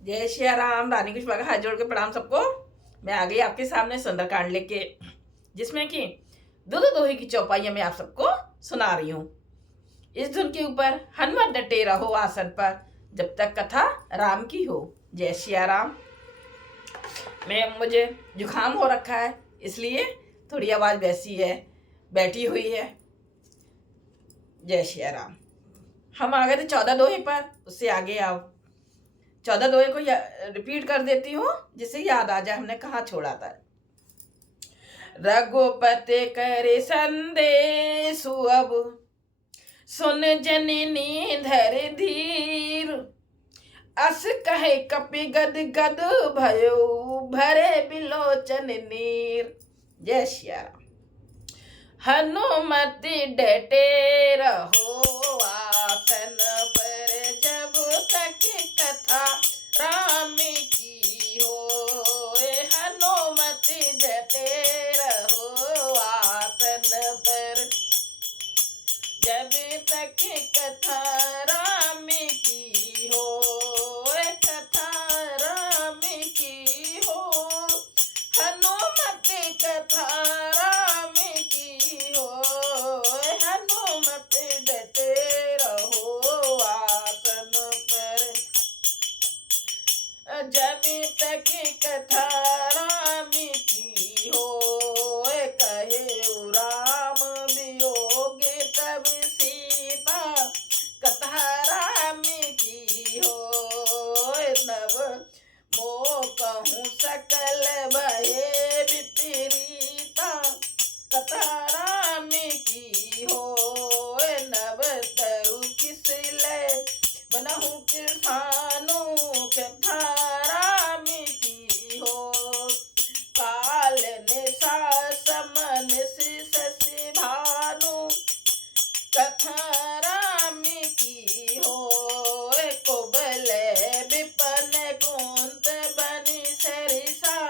जय श्री राम। रानी कुछ हाथ जोड़ के प्रणाम सबको। मैं आ गई आपके सामने सुंदरकांड लेके, जिसमें कि दो दो दोहे की चौपाइयां मैं आप सबको सुना रही हूँ। इस धुन के ऊपर हनुमत डटे रहो आसन पर, जब तक कथा राम की हो। जय श्री राम। मुझे जुकाम हो रखा है, इसलिए थोड़ी आवाज वैसी है, बैठी हुई है। जय श्री राम। हम आ गए थे 14 दोहे पर, उससे आगे आओ। 14 दोहे को रिपीट कर देती हूँ, जिससे याद आ जाए हमने कहाँ छोड़ा था। रघुपति करे संदेश अब, सुन जननी धर धीर। अस कहे कपि गद गद भयो, भरे बिलोचन नीर। जय श्री राम। हनुमति डटे रहो आसन पर, जब तक कथा राम की हो। हनुमति डटे रहो आसन पर, जब तक कथा राम की हो। कथा राम की हो, हनुमत कथा राम की हो। हनुमत डटे रहो आसन पर, जब तक कथा राम की हो। कहे राम वियोग तब सीता, कथा राम की हो। नव मोह कहूँ सकल भये विपरीता, कथा राम की हो। नव तरु किस लय बनहु किरसानु, कथा राम की हो। काल निशा समन शशि भानु, कथा राम की हो। कुबल विपन कुंत बनि सरिसा,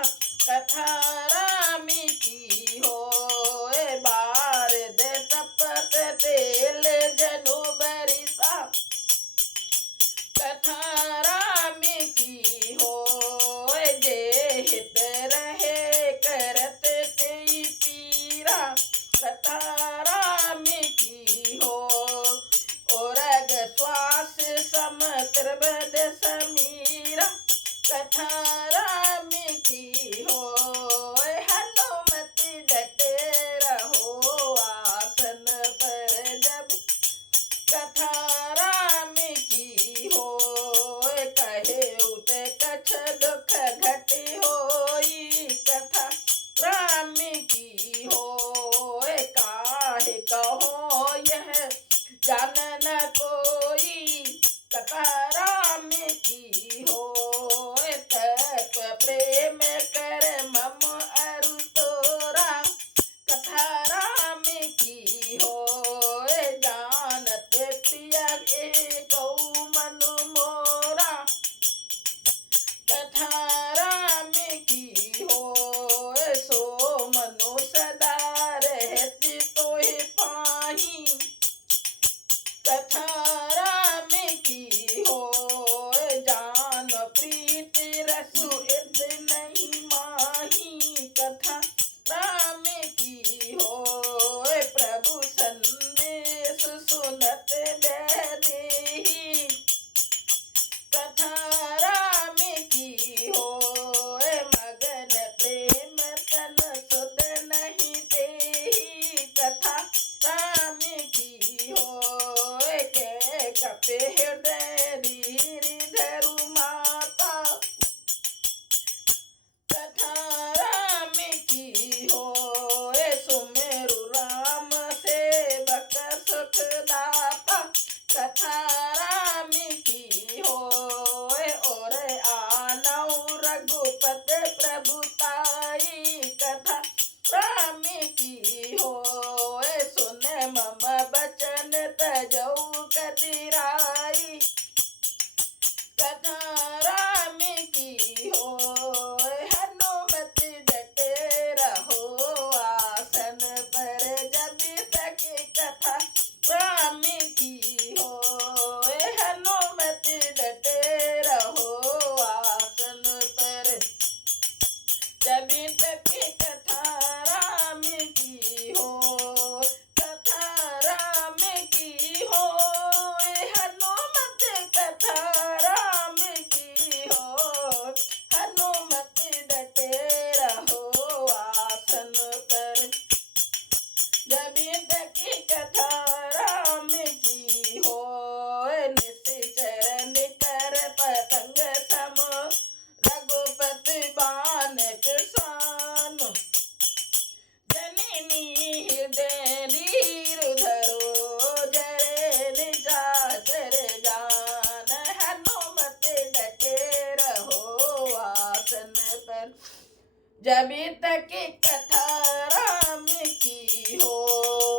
जब तक कथा राम की हो,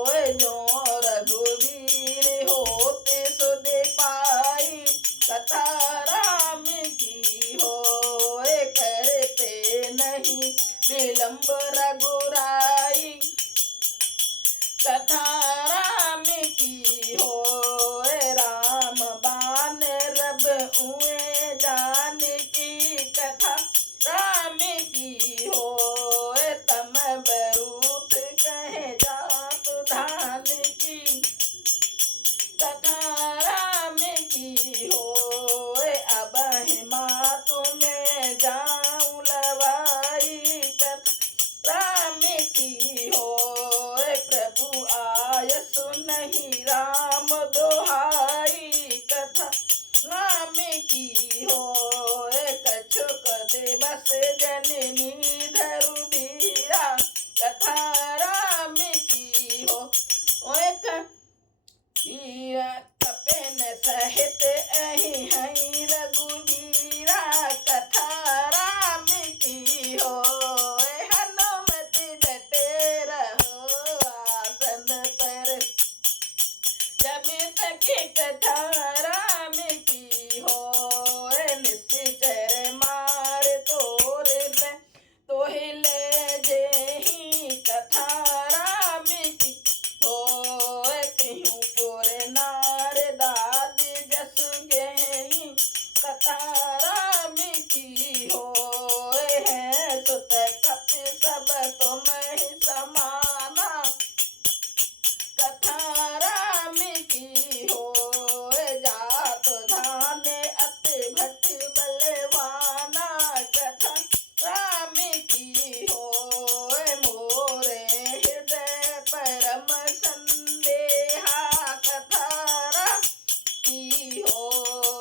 जो रघुवीर होते सो दे पाई। कथा राम की हो, करते नहीं विलंब रघुराई। कथा राम की हो, राम बान रब उए जान की। कथा राम की हो, तम बरूथ कहे जात धान की। कथा राम की हो, अब हिमा तुम्हें जाऊं लवाई। कथा राम की हो, प्रभु आय सुनहि राम दोहाई। कथा राम की हो, कछुक दिवस जननी धरु धीरा। कथा राम की हो, कपिन सहित अहि हई रघुवीरा। कथा राम की हो, हनुमत डटे रहो आसन पर। जब तक कथा राम की हो, निश्चर मार तोर तोहि ले जेहि। कथा राम की हो, तिहु पुर नार दादी जस गेहि। कथा राम की हो, है सुत कपि सब तुम ही समाना। कथा राम की हो, जात धान अति भट बलवाना। कथा राम की हो, मोरे हृदय परम संदेहा। कथा राम की हो,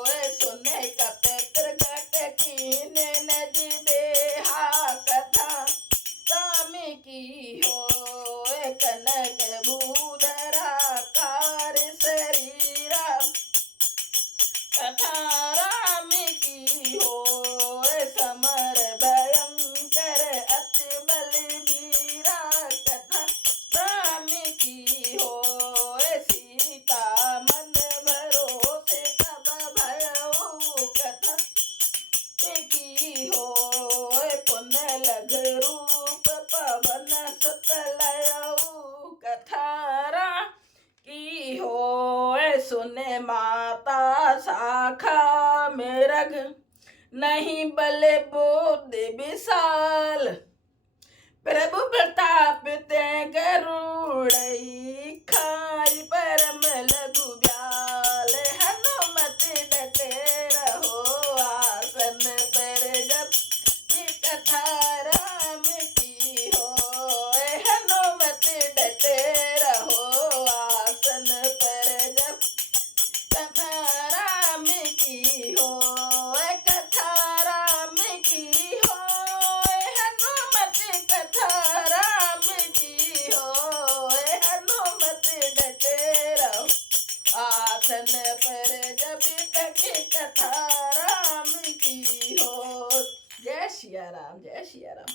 सुने कपि प्रगट कीन नज देहा। कथा राम की हो, कनक भूधरा कार शरीरा। कथा राम की हो, समर भयंकर अति बलवीरा। कथा राम की हो, सीता मन भरोसे तब भयउ। कथा की हो, पुनः लघ रूप पवन सुत लयउ। कथा राम की हो, सुने माता शाखा में रघ नहीं बल बुद्धि विशाल। प्रभु प्रताप ते गरुड़ई खाई परम लघु ब्याल। हनुमत डटे रहो आसन पर जब कथा राम की हो, हनुमत डटे रहो आसन पर जब। कथा राम की हो, कथा राम की हो, हनुमत कथा राम की हो, हनुमत डटे रहो आसन पर जब तक। कथा राम की हो। जय सिया राम, जय सिया राम।